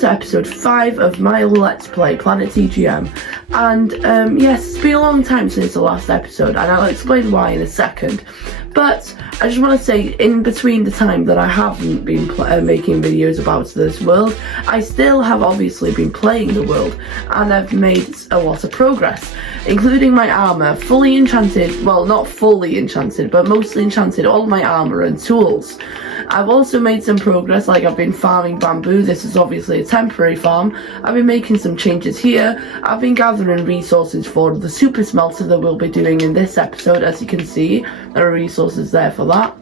welcome to episode 5 of my Let's Play PlanetEGM. And yes, it's been a long time since the last episode, and I'll explain why in a second. But I just want to say, in between the time that I haven't been making videos about this world, I still have obviously been playing the world, and I've made a lot of progress, including my armour, fully enchanted, well, not fully enchanted, but mostly enchanted all my armour and tools. I've also made some progress, like I've been farming bamboo. This is obviously a temporary farm. I've been making some changes here. I've been gathering resources for the super smelter that we'll be doing in this episode. As you can see, there are resources there for that.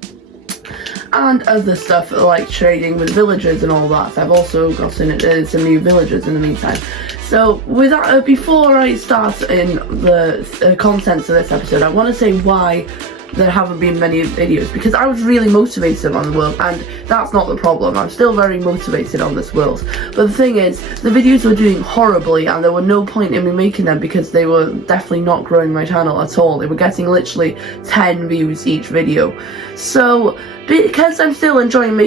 And other stuff like trading with villagers and all that. I've also gotten some new villagers in the meantime. So with that, before I start in the contents of this episode, I want to say why there haven't been many videos, because I was really motivated on the world, and that's not the problem. I'm still very motivated on this world, but the thing is, the videos were doing horribly and there were no point in me making them because they were definitely not growing my channel at all. They were getting literally 10 views each video. So because I'm still enjoying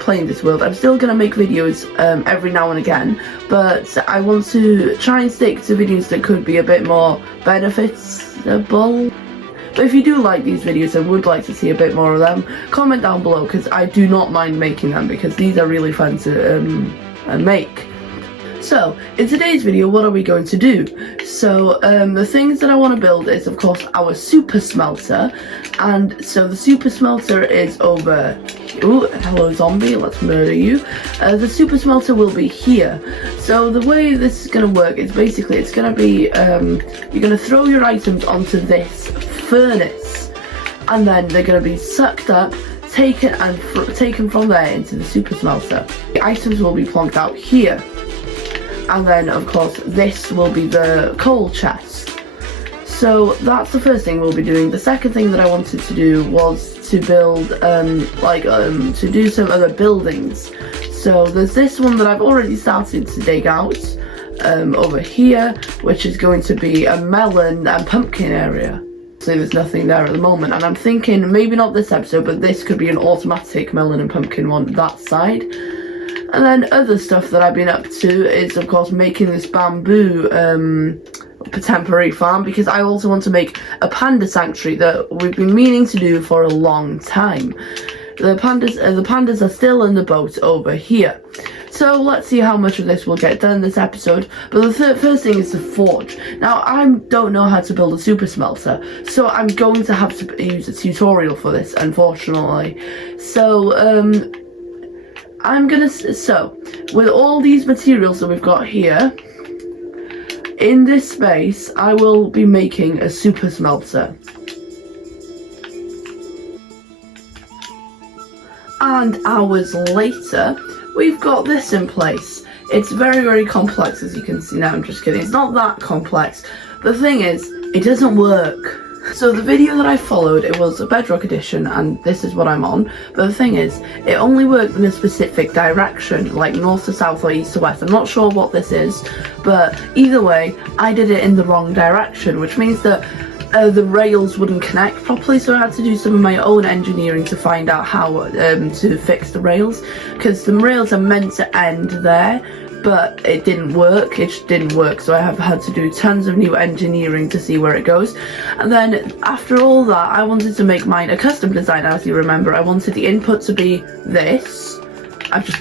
playing this world, I'm still going to make videos every now and again, but I want to try and stick to videos that could be a bit more benefitable. But if you do like these videos and would like to see a bit more of them, comment down below, because I do not mind making them, because these are really fun to make. So, in today's video, what are we going to do? So, the things that I want to build is, of course, our super smelter. And so the super smelter is over... Ooh, hello zombie, let's murder you. The super smelter will be here. So the way this is going to work is basically, it's going to be, you're going to throw your items onto this furnace. And then they're going to be sucked up, taken from there into the super smelter. The items will be plonked out here. And then, of course, this will be the coal chest. So that's the first thing we'll be doing. The second thing that I wanted to do was to build, to do some other buildings. So there's this one that I've already started to dig out over here, which is going to be a melon and pumpkin area. So there's nothing there at the moment, and I'm thinking maybe not this episode, but this could be an automatic melon and pumpkin one that side. And then other stuff that I've been up to is, of course, making this bamboo temporary farm, because I also want to make a panda sanctuary that we've been meaning to do for a long time. The pandas are still in the boat over here. So let's see how much of this will get done this episode. But the first thing is the forge. Now, I don't know how to build a super smelter, so I'm going to have to use a tutorial for this, unfortunately. So, with all these materials that we've got here, in this space, I will be making a super smelter. And hours later, we've got this in place. It's very, very complex, as you can see. Now, I'm just kidding. It's not that complex. The thing is, it doesn't work. So the video that I followed, it was a Bedrock edition, and this is what I'm on. But the thing is, it only worked in a specific direction, like north to south or east to west. I'm not sure what this is, but either way, I did it in the wrong direction, which means that the rails wouldn't connect properly, so I had to do some of my own engineering to find out how to fix the rails, because the rails are meant to end there, but it didn't work. It just didn't work, so I have had to do tons of new engineering to see where it goes. And then after all that, I wanted to make mine a custom design. As you remember, I wanted the input to be this. Anyway,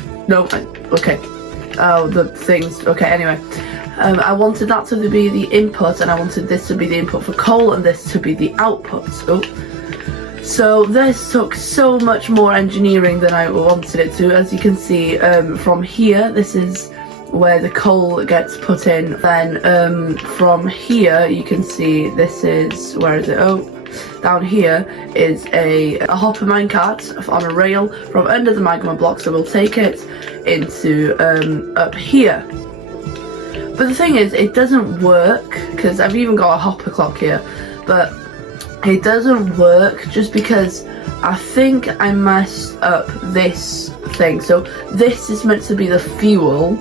I wanted that to be the input, and I wanted this to be the input for coal, and this to be the output. So this took so much more engineering than I wanted it to. As you can see, from here, this is where the coal gets put in. Then from here, you can see this is, where is it? Oh, down here is a hopper minecart on a rail from under the magma block, so we'll take it into up here. But the thing is, it doesn't work, because I've even got a hopper clock here, but it doesn't work just because I think I messed up this thing. So this is meant to be the fuel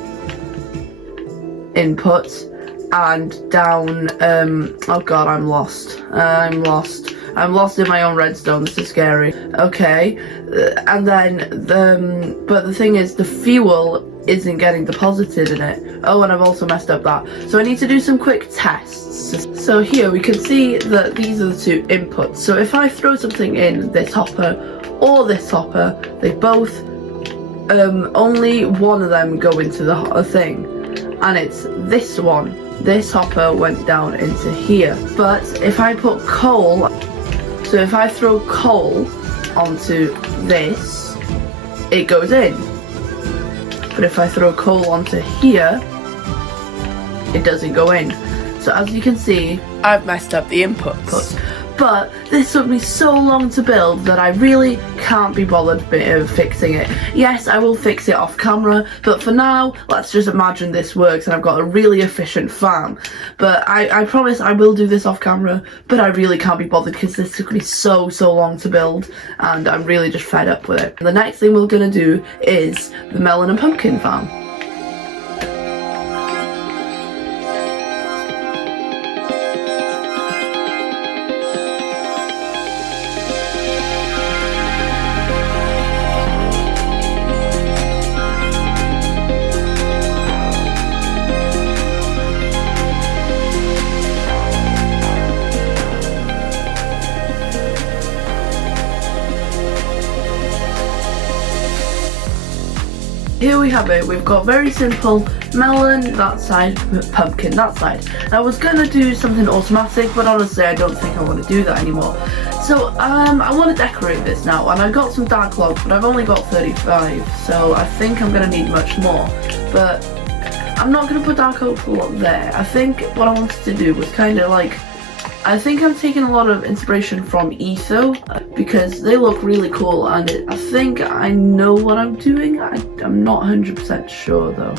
input, and down, oh god, I'm lost in my own redstone. This is scary. Okay, and then but the thing is, the fuel isn't getting deposited in it. Oh, and I've also messed up that. So I need to do some quick tests. So here we can see that these are the two inputs. So if I throw something in this hopper or this hopper, they both, only one of them go into the thing. And it's this one. This hopper went down into here. But if I put coal, so if I throw coal onto this, it goes in. But if I throw coal onto here, it doesn't go in. So as you can see, I've messed up the inputs. But this took me so long to build that I really can't be bothered fixing it. Yes, I will fix it off camera, but for now, let's just imagine this works and I've got a really efficient farm. But I promise I will do this off camera, but I really can't be bothered because this took me so long to build and I'm really just fed up with it. The next thing we're gonna do is the melon and pumpkin farm. Here we have it. We've got very simple melon that side, pumpkin that side. I was gonna do something automatic, but honestly I don't think I want to do that anymore. So I want to decorate this now, and I got some dark logs, but I've only got 35, so I think I'm gonna need much more. But I'm not gonna put dark oak there. I think what I wanted to do was kind of like, I think I'm taking a lot of inspiration from Etho because they look really cool, and I think I know what I'm doing. I'm not 100% sure though.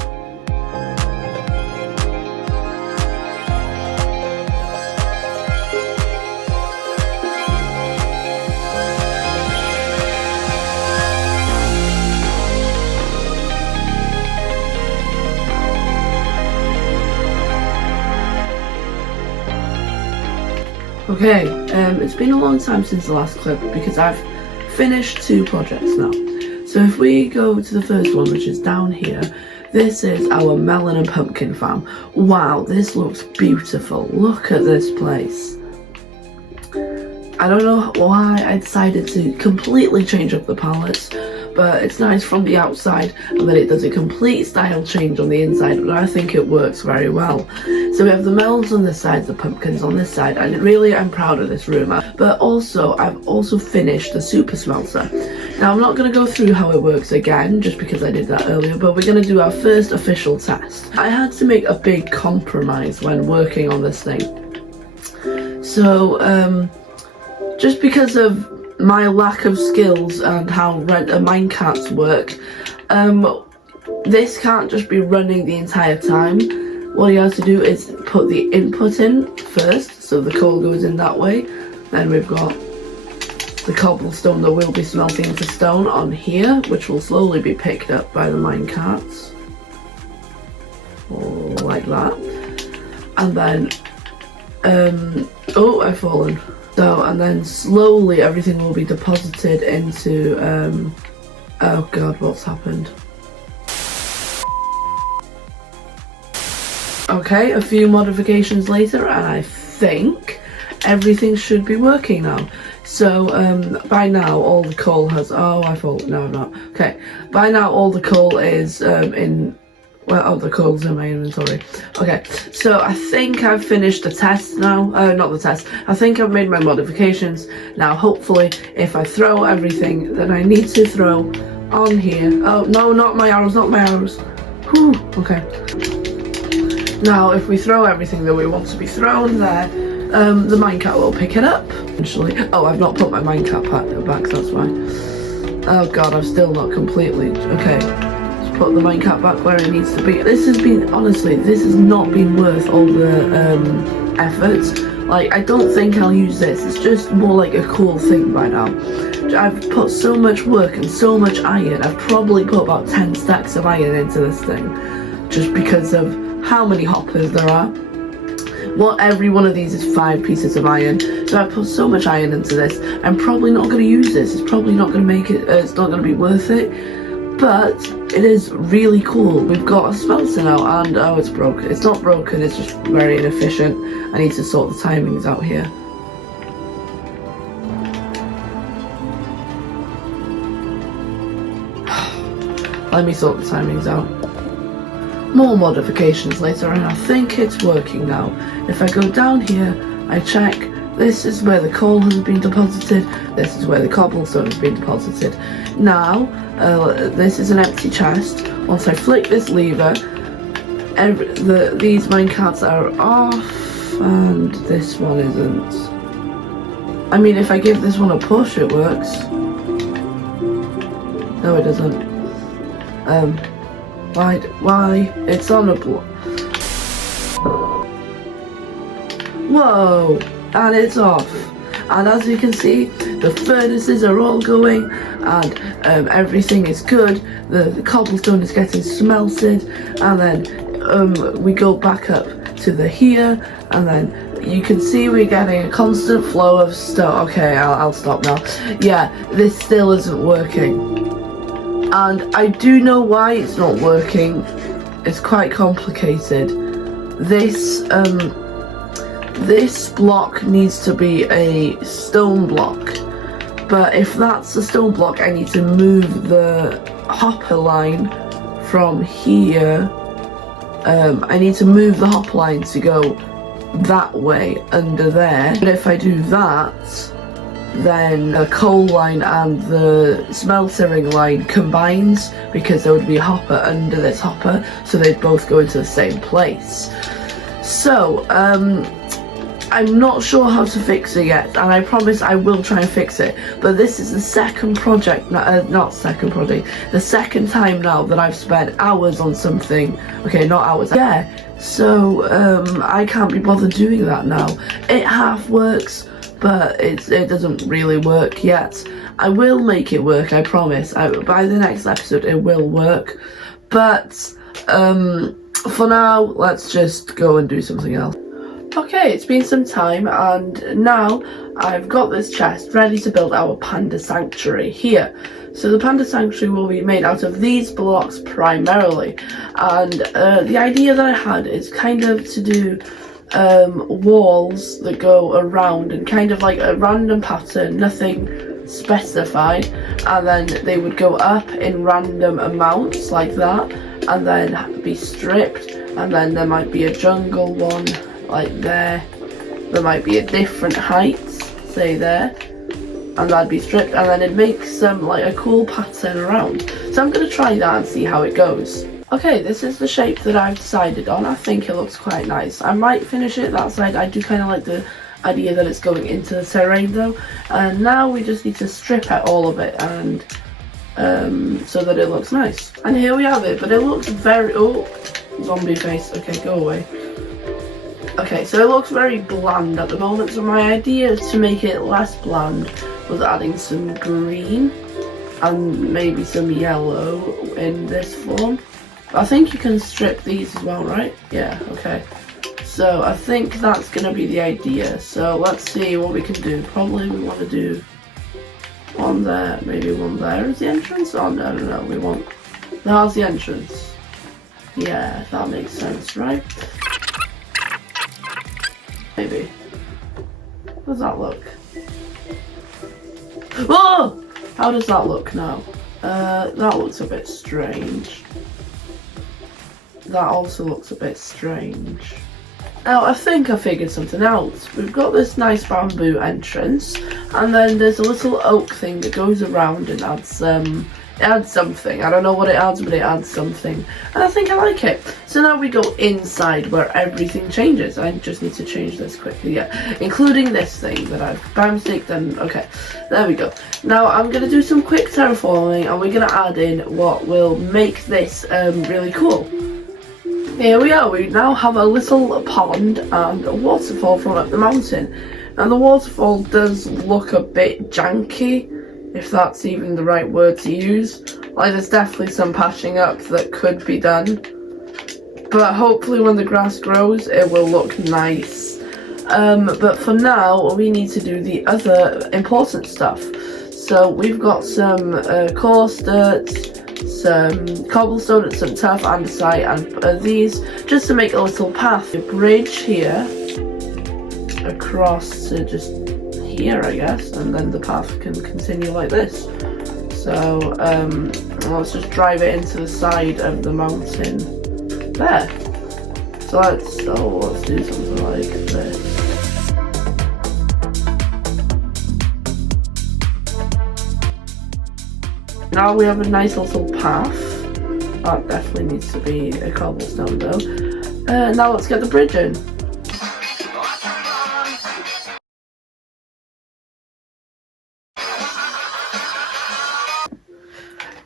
Okay, it's been a long time since the last clip because I've finished 2 projects now. So if we go to the first one, which is down here, this is our melon and pumpkin farm. Wow, this looks beautiful. Look at this place. I don't know why I decided to completely change up the palettes, but it's nice from the outside, and then it does a complete style change on the inside, but I think it works very well. So we have the melons on this side, the pumpkins on this side, and really I'm proud of this room. But also, I've also finished the super smelter. Now I'm not going to go through how it works again, just because I did that earlier, but we're going to do our first official test. I had to make a big compromise when working on this thing. So, just because of my lack of skills and how minecarts work, this can't just be running the entire time. What you have to do is put the input in first, so the coal goes in that way. Then we've got the cobblestone that will be smelting into stone on here, which will slowly be picked up by the minecarts, like that. And then, oh, I've fallen. So, and then slowly everything will be deposited into, oh god, what's happened? Okay, a few modifications later, and I think everything should be working now. So, by now all the coal has, oh, I thought, no, I'm not. Okay, by now all the coal is, well, oh, the coal's in my inventory. Okay, so I think I've finished the test now. Not the test. I think I've made my modifications. Now, hopefully, if I throw everything that I need to throw on here. Oh, no, not my arrows, not my arrows. Whew, okay. Now, if we throw everything that we want to be thrown there, the minecart will pick it up. Eventually. Oh, I've not put my minecart back, that's why. Oh god, I've still not completely. Okay. Put the minecart back where it needs to be. This has been, honestly, this has not been worth all the effort. Like, I don't think I'll use this. It's just more like a cool thing by now. I've put so much work and so much iron. I've probably put about 10 stacks of iron into this thing, just because of how many hoppers there are. Well, every one of these is 5 pieces of iron. So I've put so much iron into this. I'm probably not going to use this. It's probably not going to make it, it's not going to be worth it. but it is really cool. We've got a smelter now, and oh, it's broken. It's not broken, it's just very inefficient. I need to sort the timings out here. Let me sort the timings out. More modifications later, and I think it's working now. If I go down here, I check. This is where the coal has been deposited. This is where the cobblestone has been deposited. Now, this is an empty chest. Once I flick this lever, these minecarts are off, and this one isn't. I mean, if I give this one a push, it works. No, it doesn't. Why? It's on a block. Whoa! And it's off. And as you can see, the furnaces are all going, and everything is good. The cobblestone is getting smelted, and then we go back up to the here, and then you can see we're getting a constant flow of stuff. Okay, I'll stop now. Yeah, this still isn't working. And I do know why it's not working. It's quite complicated. This block needs to be a stone block. But if that's a stone block, I need to move the hopper line from here. I need to move the hopper line to go that way under there. But if I do that, then the coal line and the smeltering line combines, because there would be a hopper under this hopper, so they'd both go into the same place. So, I'm not sure how to fix it yet, and I promise I will try and fix it. But this is the second project, the second time now that I've spent hours on something. Okay, not hours. Yeah, so I can't be bothered doing that now. It half works, but it doesn't really work yet. I will make it work, I promise. By the next episode it will work. But for now, let's just go and do something else. Okay, it's been some time, and now I've got this chest ready to build our panda sanctuary here. So the panda sanctuary will be made out of these blocks primarily, and the idea that I had is kind of to do walls that go around and kind of like a random pattern, nothing specified, and then they would go up in random amounts like that, and then be stripped, and then there might be a jungle one like there might be a different height, say there, and that'd be stripped, and then it makes like a cool pattern around. So I'm going to try that and see how it goes. Okay, this is the shape that I've decided on. I think it looks quite nice. I might finish it that side. I do kind of like the idea that it's going into the terrain though. And now we just need to strip out all of it, and so that it looks nice. And here we have it, but it looks very, oh, zombie face. Okay, go away. Okay, so it looks very bland at the moment, so my idea to make it less bland was adding some green and maybe some yellow in this form. I think you can strip these as well, right? Yeah, okay. So I think that's going to be the idea. So let's see what we can do. Probably we want to do one there, maybe one there is the entrance. Oh, no, we want... That's the entrance. Yeah, that makes sense, right? Maybe. How does that look? Oh! How does that look now? That looks a bit strange. That also looks a bit strange. Now I think I figured something out. We've got this nice bamboo entrance, and then there's a little oak thing that goes around and adds it adds something. I don't know what it adds, but it adds something, and I think I like it. So now we go inside where everything changes. I just need to change this quickly, yeah, including this thing that I've bamsticked, and okay, there we go. Now I'm gonna do some quick terraforming, and we're gonna add in what will make this really cool. Here we are, we now have a little pond and a waterfall from up the mountain. And the waterfall does look a bit janky, if that's even the right word to use. Like, there's definitely some patching up that could be done. But hopefully when the grass grows, it will look nice. But for now, we need to do the other important stuff. So we've got some coarse dirt, some cobblestone and some turf andesite and these just to make a little path. A bridge here across to just here, I guess, and then the path can continue like this. So let's just drive it into the side of the mountain there. So let's do something like this. Now we have a nice little path. That definitely needs to be a cobblestone though. Now let's get the bridge in.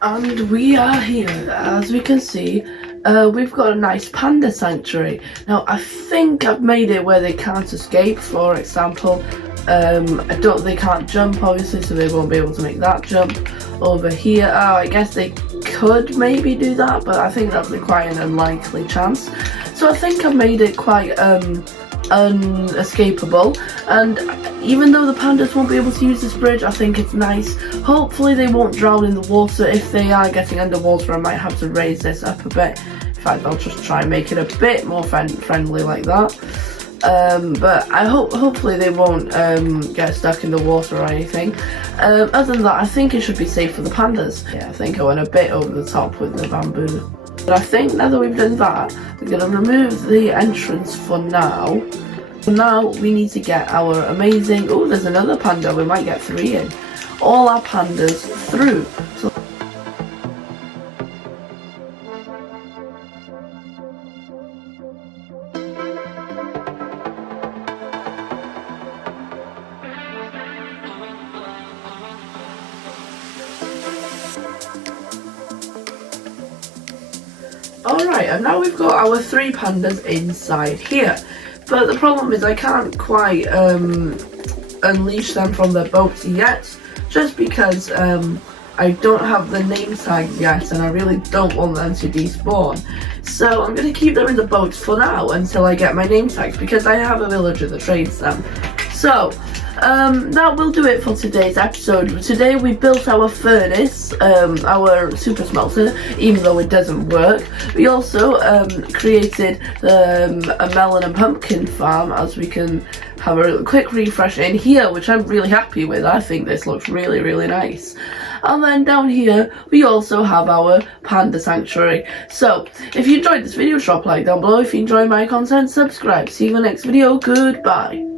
And we are here. As we can see, we've got a nice panda sanctuary. Now I think I've made it where they can't escape. For example, they can't jump obviously, so they won't be able to make that jump. Over here, I guess they could maybe do that, but I think that's quite an unlikely chance. So I think I've made it quite unescapable, and even though the pandas won't be able to use this bridge, I think it's nice. Hopefully they won't drown in the water. If they are getting underwater, I might have to raise this up a bit. In fact, I'll just try and make it a bit more friendly like that. But I hopefully they won't get stuck in the water or anything. Other than that, I think it should be safe for the pandas. Yeah, I think I went a bit over the top with the bamboo. But I think now that we've done that, we're going to remove the entrance for now. For now, we need to get our amazing... Oh, there's another panda. We might get 3 in. All our pandas through. So alright, and now we've got our 3 pandas inside here. But the problem is I can't quite unleash them from their boats yet, just because I don't have the name tags yet and I really don't want them to despawn. So I'm going to keep them in the boats for now until I get my name tags, because I have a villager that trades them. So that will do it for today's episode. Today we built our furnace, our super smelter, even though it doesn't work. We also created a melon and pumpkin farm, as we can have a quick refresh in here, which I'm really happy with. I think this looks really, really nice. And then down here we also have our panda sanctuary. So if you enjoyed this video, drop a like down below. If you enjoy my content, subscribe. See you in the next video. Goodbye.